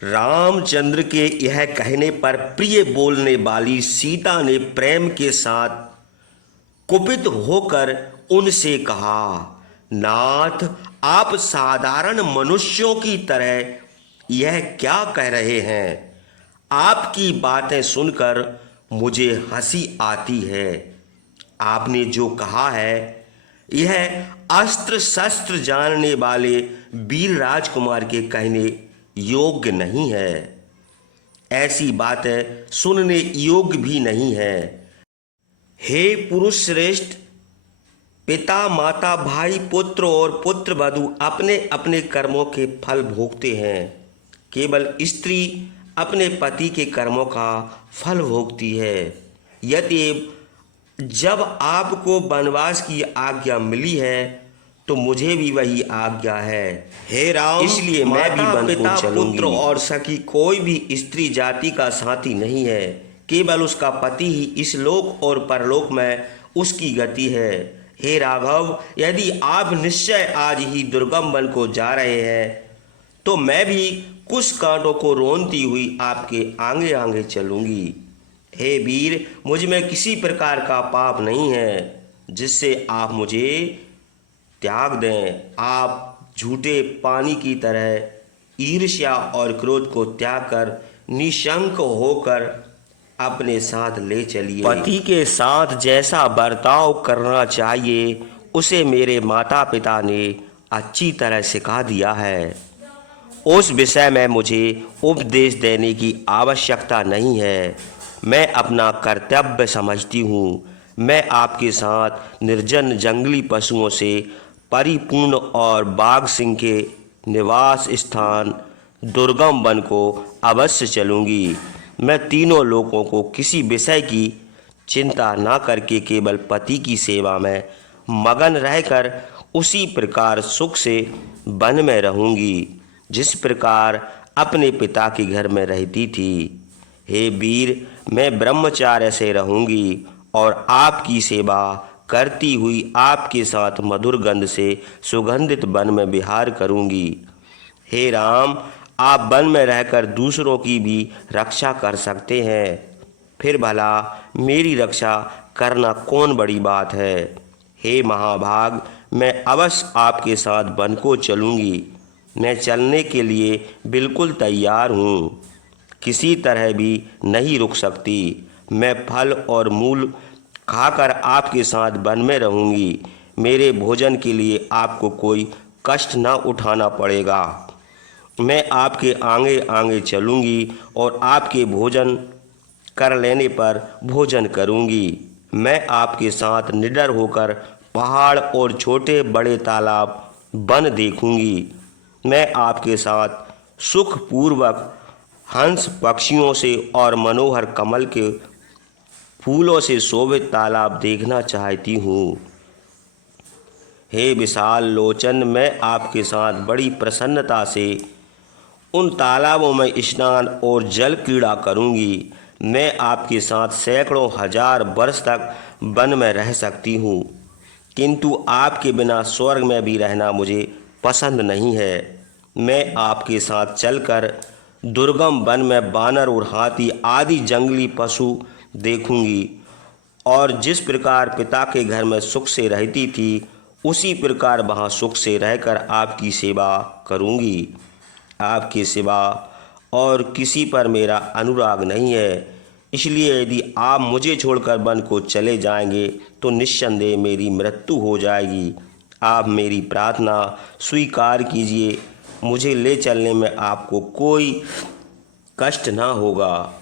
रामचंद्र के यह कहने पर प्रिय बोलने वाली सीता ने प्रेम के साथ कुपित होकर उनसे कहा, नाथ, आप साधारण मनुष्यों की तरह यह क्या कह रहे हैं? आपकी बातें सुनकर मुझे हंसी आती है। आपने जो कहा है यह अस्त्र शस्त्र जानने वाले वीर राजकुमार के कहने योग्य नहीं है। ऐसी बातें सुनने योग्य भी नहीं है। हे पुरुष श्रेष्ठ, पिता माता भाई पुत्र और पुत्र वधू अपने अपने कर्मों के फल भोगते हैं। केवल स्त्री अपने पति के कर्मों का फल भोगती है। यद्यपि जब आपको वनवास की आज्ञा मिली है तो मुझे भी वही आज्ञा है। हे राम, इसलिए मैं भी वन को चलूंगी। पुत्र और सखी कोई भी स्त्री जाति का साथी नहीं है। केवल उसका पति ही इस लोक और परलोक में उसकी गति है। हे राघव, यदि आप निश्चय आज ही दुर्गम वन को जा रहे हैं तो मैं भी कुछ कांटों को रोनती हुई आपके आगे आगे चलूंगी। हे वीर, मुझ में किसी प्रकार का पाप नहीं है जिससे आप मुझे त्याग दें। आप झूठे पानी की तरह ईर्ष्या और क्रोध को त्याग कर निशंक होकर अपने साथ ले चलिए। पति के साथ जैसा बर्ताव करना चाहिए उसे मेरे माता पिता ने अच्छी तरह सिखा दिया है। उस विषय में मुझे उपदेश देने की आवश्यकता नहीं है। मैं अपना कर्तव्य समझती हूँ। मैं आपके साथ निर्जन जंगली पशुओं से परिपूर्ण और बाघ सिंह के निवास स्थान दुर्गम वन को अवश्य चलूँगी। मैं तीनों लोगों को किसी विषय की चिंता न करके केवल पति की सेवा में मगन रहकर उसी प्रकार सुख से वन में रहूँगी जिस प्रकार अपने पिता के घर में रहती थी। हे वीर, मैं ब्रह्मचार्य से रहूँगी और आपकी सेवा करती हुई आपके साथ मधुर गंध से सुगंधित वन में विहार करूँगी। हे राम, आप वन में रहकर दूसरों की भी रक्षा कर सकते हैं। फिर भला मेरी रक्षा करना कौन बड़ी बात है? हे महाभाग, मैं अवश्य आपके साथ वन को चलूँगी। मैं चलने के लिए बिल्कुल तैयार हूँ। किसी तरह भी नहीं रुक सकती। मैं फल और मूल खाकर आपके साथ वन में रहूँगी। मेरे भोजन के लिए आपको कोई कष्ट न उठाना पड़ेगा। मैं आपके आगे आगे चलूँगी और आपके भोजन कर लेने पर भोजन करूँगी। मैं आपके साथ निडर होकर पहाड़ और छोटे बड़े तालाब वन देखूँगी। मैं आपके साथ सुखपूर्वक हंस पक्षियों से और मनोहर कमल के फूलों से शोभित तालाब देखना चाहती हूँ। हे विशाल लोचन, मैं आपके साथ बड़ी प्रसन्नता से उन तालाबों में स्नान और जल क्रीड़ा करूँगी। मैं आपके साथ सैकड़ों हजार वर्ष तक वन में रह सकती हूँ, किंतु आपके बिना स्वर्ग में भी रहना मुझे पसंद नहीं है। मैं आपके साथ चलकर दुर्गम वन में बानर और हाथी आदि जंगली पशु देखूंगी और जिस प्रकार पिता के घर में सुख से रहती थी उसी प्रकार वहाँ सुख से रहकर आपकी सेवा करूंगी। आपके सिवा और किसी पर मेरा अनुराग नहीं है। इसलिए यदि आप मुझे छोड़कर वन को चले जाएंगे तो निस्संदेह मेरी मृत्यु हो जाएगी। आप मेरी प्रार्थना स्वीकार कीजिए। मुझे ले चलने में आपको कोई कष्ट ना होगा।